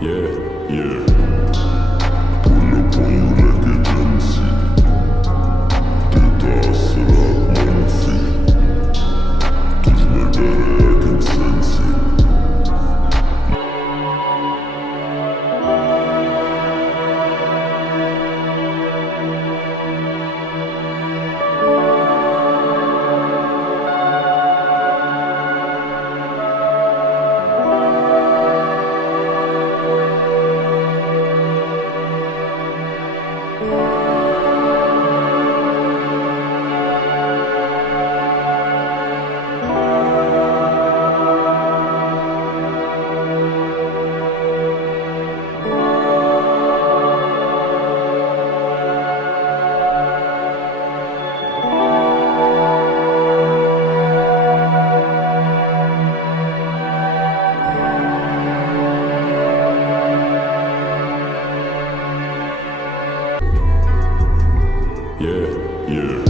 Yeah, yeah. Pull up on you like agency. Dead assalat manfi. Tujhme dare I can sense it. Yeah, yeah.